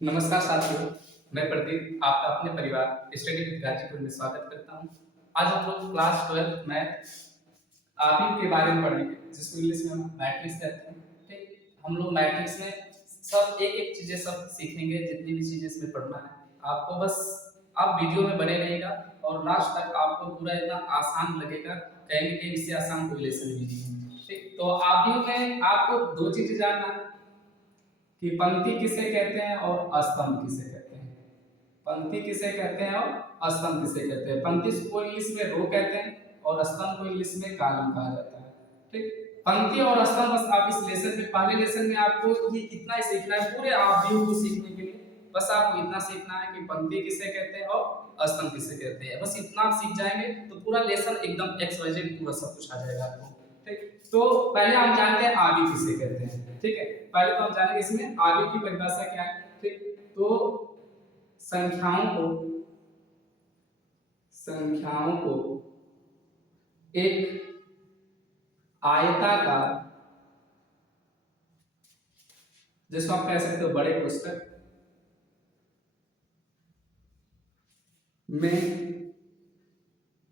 नमस्कार साथियों, मैं प्रदीप आपका अपने परिवार स्टडी विद गाजीपुर में स्वागत करता हूं। आज हम लोग क्लास 12 मैथ आबी के बारे में पढ़ेंगे, जिसको इंग्लिश में हम मैट्रिक्स कहते हैं। ठीक, हम लोग मैट्रिक्स में सब एक-एक चीजें सब सीखेंगे, जितनी भी चीजें इसमें पढ़ना है। आपको बस आप वीडियो में बने रहिएगा और लास्ट तक आपको पूरा इतना आसान लगेगा, कहेंगे कि इससे आसान कोई लेसन भी नहीं है। ठीक, तो आबी में आपको दो चीजें जानना है कि पंक्ति किसे कहते हैं और स्तंभ किसे कहते हैं। पंक्ति किसे कहते हैं और स्तंभ किसे कहते हैं। पंक्ति को इंग्लिश में रो कहते हैं और स्तंभ को इंग्लिश में कॉलम कहा जाता है। ठीक, पंक्ति और स्तंभ बस आप इस लेसन में, पहले लेसन में आपको ये इतना ही सीखना है, पूरे ऑडियो को सीखने के लिए बस आपको इतना सीखना है कि पंक्ति किसे कहते हैं और स्तंभ किसे कहते हैं। बस इतना आप सीख जाएंगे तो पूरा लेसन एकदम एक्स वाई जेड पूरा सब कुछ आ जाएगा आपको। ठीक, तो पहले हम जानते हैं आबी किसे कहते हैं। ठीक है, पहले तो हम जानेंगे इसमें आबी की परिभाषा क्या है। ठीक, तो संख्याओं को एक आयताकार, जिसको आप कह सकते हो बड़े कोष्ठक में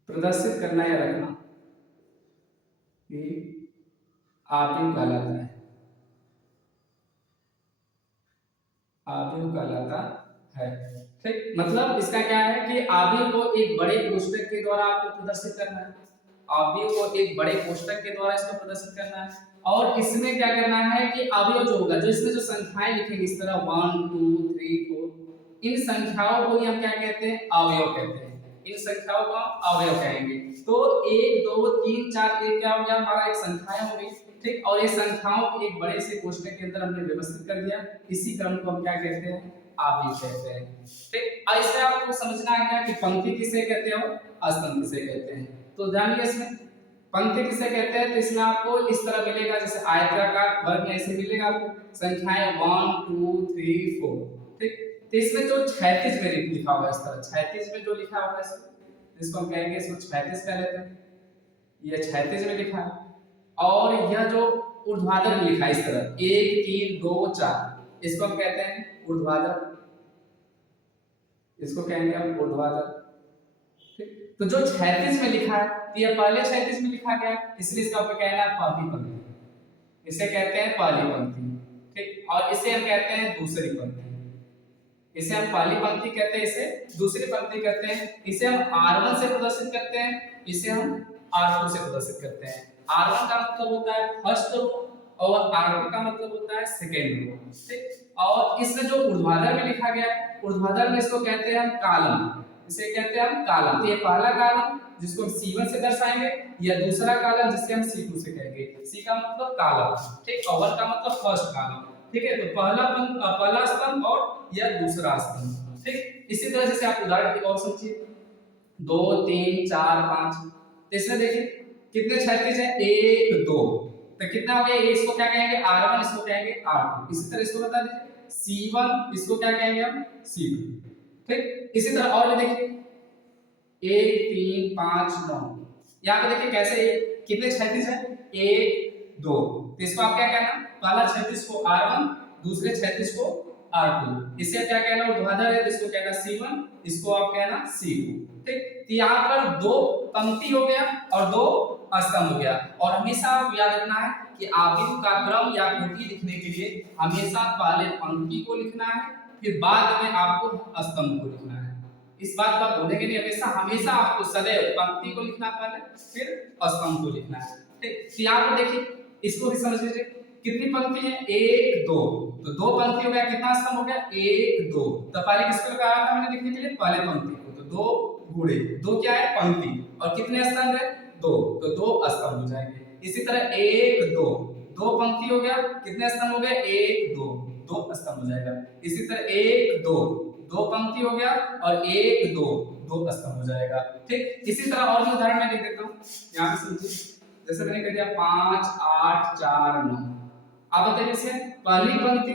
प्रदर्शित करना या रखना ये आबी कहलाता है। आबी कहलाता है। ठीक, मतलब इसका क्या है कि आबी को एक बड़े कोष्ठक के द्वारा आपको प्रदर्शित करना है। आबी को एक बड़े कोष्ठक के द्वारा इसको प्रदर्शित करना है और इसमें क्या करना है कि अवयव जो होगा, जो इसमें जो संख्याएं लिखेंगे इस तरह 1 2 3 4, इन संख्याओं को ही हम क्या कहते हैं, अवयव कहते हैं। इन संख्याओं को हम अवयव कहेंगे। तो 1 2 3 4 ये क्या हो गया, हमारा एक संख्याएं हो गई। ठीक, और ये संख्याओं को एक बड़े से कोष्ठक के अंदर हमने व्यवस्थित कर दिया। इसी क्रम को हम क्या कहते हैं, आबी कहते हैं। ठीक, ऐसे आपको समझना है क्या कि पंक्ति किसे कहते हैं और स्तंभ किसे कहते हैं। तो जानिए इसमें पंक्ति किसे कहते हैं, तो इसमें आपको इस तरह मिलेगा, जैसे आयताकार वर्ग में ऐसे मिलेगा आपको संख्याएं 1 2 3 4। ठीक, तो इसमें जो 36 में लिखा होगा इस तरह, 36 में जो लिखा होगा इसको हम कहेंगे, इसको 36 कह लेते हैं। ये 36 में लिखा है और यह जो ऊर्ध्वाधर में लिखा है इस तरह 1 3 2 4, इसको हम कहते हैं ऊर्ध्वाधर, इसको कहेंगे हम ऊर्ध्वाधर। ठीक, तो जो 36 में लिखा है तो यह पहले 36 में लिखा गया है, इसलिए इसका ऊपर कहना है पहली पंक्ति, इसे कहते हैं पहली पंक्ति। ठीक, और इसे हम कहते हैं दूसरी पंक्ति, इसे हम पहली पंक्ति कहते हैं, इसे दूसरी पंक्ति कहते हैं। इसे हम R1 से प्रदर्शित करते हैं, इसे हम R2 से प्रदर्शित करते हैं। R1 का मतलब होता है फर्स्ट रो और R2 का मतलब होता है सेकंड रो। ठीक, और इसमें जो ऊर्ध्वाधर में लिखा गया है, ऊर्ध्वाधर में इसको कहते हैं हम कॉलम, इसे कहते हैं हम कॉलम। तो ये पहला कॉलम जिसको हम C1 से दर्शाएंगे, या दूसरा कॉलम जिसे हम C2 से कहेंगे। C का मतलब कॉलम, ठीक, और 1 का मतलब फर्स्ट कॉलम। ठीक है, तो पहला स्तंभ और यह दूसरा स्तंभ। ठीक, इसी तरह जैसे आप उदाहरण एक और समझिए, 2 3 4 5, तो इसमें देखिए कितने 36 है, 1 2, तो कितना हो गया, इसको क्या कहेंगे R1, इसको कहेंगे R2। इसी तरह इसको बता दीजिए C1, इसको क्या कहेंगे हम C2। ठीक, इसी तरह और ये देखिए 1 3 5 9, यहाँ पे देखिए कैसे कितने 36 है, 1 2, तो इसको आप क्या कहना, पहला 36 को R1, दूसरे 36 को R2। इसे क्या कहना, ऊर्ध्वाधर है तो इसको कहना C1, इसको आप कहना C2। ठीक, तो यहाँ पर दो पंक्ति हो गया और दो स्तंभ हो गया। और हमेशा याद रखना है कि आबी का क्रम या कोटि लिखने के लिए हमेशा पहले पंक्ति को लिखना है, फिर बाद में आपको स्तंभ को लिखना है। इस बात का भूलने के लिए हमेशा आपको सदैव पंक्ति को लिखना पहले, फिर स्तंभ को लिखना है। ठीक, तो यहाँ पर देखिए इसको भी समझ लीजिए कितनी पंक्ति है, 1 2, तो दो पंक्ति हो गया, कितना स्तंभ हो गया, 1 2। तो पहले किसको लगाया था मैंने लिखने के लिए, पहले पंक्ति को, तो 2 गुणे 2 क्या है पंक्ति, और कितने स्तंभ है, 2, तो 2 स्तंभ हो जाएंगे। इसी तरह 1 2, 2 पंक्ति हो गया, कितने स्तंभ हो गए, 1 2, 2 स्तंभ हो जाएगा। इसी तरह 1 2, 2 पंक्ति हो गया और 1 2, 2 स्तंभ हो जाएगा। ठीक, इसी तरह और भी उदाहरण मैं लिख देता हूँ, यहाँ पे समझिए, जैसे मैंने कह दिया 5 8 4 9। अब बताइए इसे पहली पंक्ति,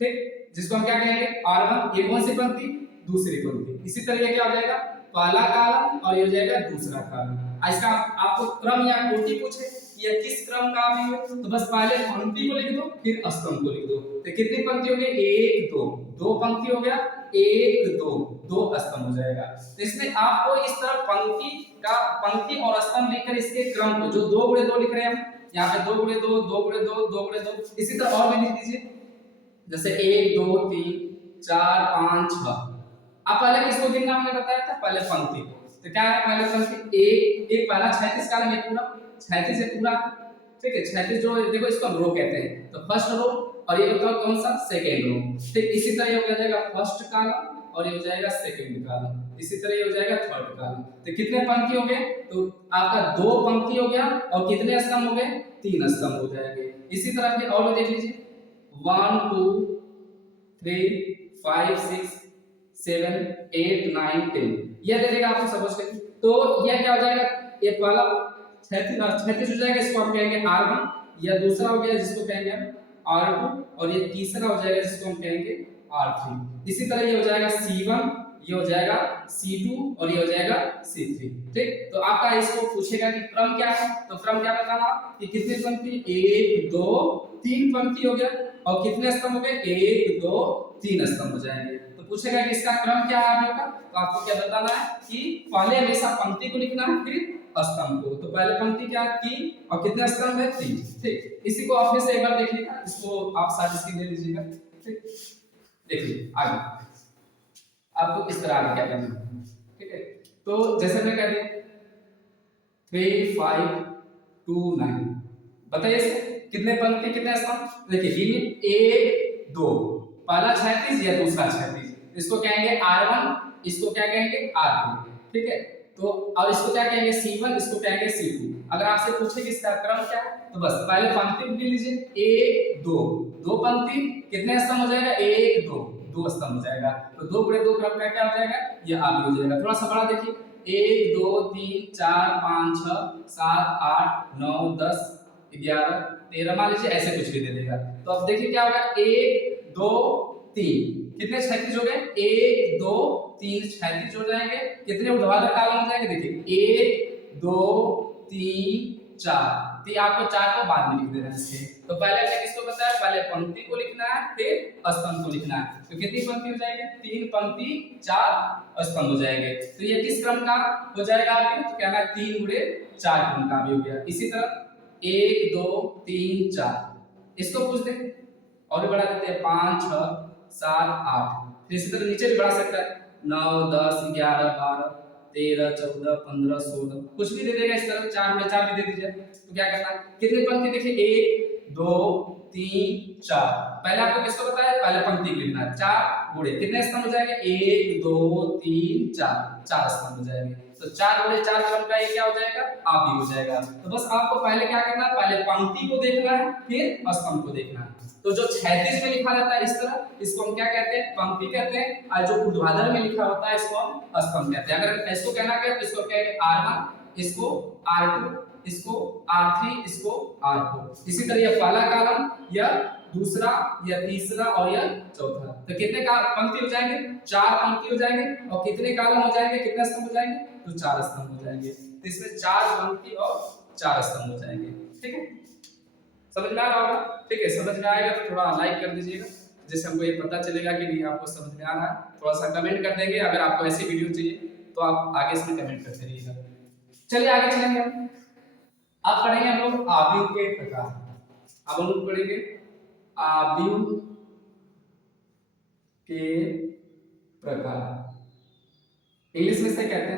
ठीक, जिसको हम क्या कहेंगे R1, ये कौन सी पंक्ति, दूसरी पंक्ति। इसी तरह ये क्या हो जाएगा, पहला कॉलम और ये हो जाएगा दूसरा कॉलम। इसका आपको क्रम या कोटि पूछे कि यह किस क्रम का अवयव है। तो बस पहले पंक्ति को लिख दो फिर स्तंभ को लिख दो। तो कितनी पंक्ति हो गई, 1 2, दो पंक्ति हो गया, 1 2, दो स्तंभ हो जाएगा। तो इसमें आपको इस तरह पंक्ति और स्तंभ लिखकर इसके क्रम को, जो 2 गुणे 2 लिख रहे हैं हम यहाँ पे, 2 गुणे 2, 2 गुणे 2, 2 गुणे 2, इसी तरह और भी लिख दीजिए, जैसे 1 2 3 4 5 6। अब पहले किसको गिनना हमने बताया था, पहले पंक्ति को। तो क्या है पहले पंक्ति, एक पहला 36 का है पूरा, 36 है पूरा, ठीक है। 36 जो देखो इसको हम रो कहते हैं, तो फर्स्ट रो, और ये बताओ कौन सा, सेकंड रो। ठीक इसी तरह ये हो जाएगा फर्स्ट कॉलम, और ये हो जाएगा सेकंड कॉलम, इसी तरह ये हो जाएगा थर्ड कॉलम। तो कितने पंक्ति हो गए, तो आपका 2 पंक्ति हो गया, और कितने स्तंभ हो गए, 3 स्तंभ हो जाएंगे। इसी तरह फिर और देख लीजिए, 1 2 3 5 6 7 8 9 10, यह दे देगा आपको सपोज करके। तो यह क्या हो जाएगा, ये पहला 36 हो जाएगा, इसको हम कहेंगे R1, यह दूसरा हो गया जिसको कहेंगे हम R2, और ये तीसरा हो जाएगा जिसको हम कहेंगे R3। इसी तरह ये हो जाएगा C1, ये हो जाएगा C2, और ये हो जाएगा C3। ठीक, तो आपका इसको पूछेगा कि क्रम क्या है, तो क्रम क्या बताना कि कितनी पंक्ति, 1 2 3 पंक्ति हो गया, और कितने स्तंभ हो गए, 1 2 3 स्तंभ हो जाएंगे। तो पूछेगा कि इसका क्रम क्या है आपका, तो आपको क्या बताना है कि पहले हमेशा पंक्ति को लिखना है फिर स्तंभ को। तो पहले पंक्ति क्या है, 3, और कितने स्तंभ है, 3। ठीक, इसी को आपने से एक बार देखिएगा, इसको आप साथ इसकी ले लीजिएगा। ठीक, देखिए आगे आपको इस तरह आगे क्या करना है, ठीक है। तो जैसे मैं कह दिया 3 5 2 9, बताइए कितने पंक्ति कितने स्तंभ, देखिए 1 2, पहला 36 या दूसरा 36, इसको कहेंगे R1, इसको क्या कहेंगे R2, ठीक है। तो अब इसको क्या कहेंगे C1, इसको कहेंगे C2। अगर आपसे पूछे कि इसका क्रम क्या है, तो बस पहले पंक्ति लिख लीजिए, 1 2, दो पंक्ति, कितने स्तंभ हो जाएगा, 1 2, दो स्तंभ हो जाएगा। तो 2 गुणे 2 क्रम का क्या हो जाएगा, ये आगे हो जाएगा। थोड़ा सा बड़ा देखिए, 1 2 3 4 5 6 7 8 9 10 11 13, मान लीजिए ऐसे कुछ भी दे देगा। तो अब देखिए क्या होगा, 1 2 3, कितने 36 हो गए, 1 2 3 36 हो जाएंगे। कितने ऊर्ध्वाधर कॉलम हो जाएंगे, देखिए 1 2 3 4, तो ये आपको 4 को बाद में लिख देना है इसके। तो पहले हमने किसको बताया, पहले पंक्ति को लिखना है फिर स्तंभ को लिखना है। तो कितनी पंक्ति हो जाएगी, 3 पंक्ति 4 स्तंभ हो जाएंगे। तो ये किस क्रम का हो जाएगा आपके, तो कहना है 3 गुणे 4 क्रम का भी हो गया। इसी तरह 1 2 3 4, इसको पूछ दे और भी बढ़ा देते हैं, 5 6 7 8, फिर इसी तरह नीचे भी बढ़ा सकता है, 9 10 11 12 13 14 15 16, कुछ भी दे देगा इस तरह, 4 में 4 भी दे दीजिए। तो क्या करना, कितनी पंक्ति देखिए, 1 2 3 4, पहले आपको किसको बताया, पहले पंक्ति लिखना है, 4 गुणे कितने स्तंभ हो जाएंगे, 1 2 3 4, 4 स्तंभ हो जाएंगे। तो 4 गुणे 4 क्रम का ये क्या हो जाएगा, आप ही हो जाएगा। तो बस आपको पहले क्या करना है, पहले पंक्ति को देखना है फिर स्तंभ को देखना है। तो जो 36 में लिखा रहता है इस तरह, इसको हम क्या कहते हैं, पंक्ति कहते हैं, और जो ऊर्ध्वाधर में लिखा होता है इसको हम स्तंभ कहते हैं। अगर इसको कहना है तो इसको कहेंगे R1, इसको R2, इसको R3, इसको R4। इसी तरह यह पहला कॉलम, यह दूसरा, यह तीसरा, और यह चौथा। तो कितने का पंक्ति हो जाएंगे, 4 पंक्ति हो जाएंगे, और कितने कॉलम हो जाएंगे, कितने स्तंभ हो जाएंगे, तो 4 स्तंभ हो जाएंगे। तो इसमें 4 पंक्ति और 4 स्तंभ हो जाएंगे। ठीक है, समझ में आ रहा होगा। ठीक है, समझ में आएगा तो थोड़ा लाइक कर दीजिएगा, जिससे हमको ये पता चलेगा कि नहीं आपको समझ में आ रहा है। थोड़ा सा कमेंट कर देंगे, अगर आपको ऐसी वीडियो चाहिए तो आप आगे इसमें कमेंट करते रहिएगा। चलिए आगे चलेंगे, अब पढ़ेंगे हम लोग आव्यूह के प्रकार। अब हम लोग पढ़ेंगे आव्यूह के प्रकार, इंग्लिश में से कहते हैं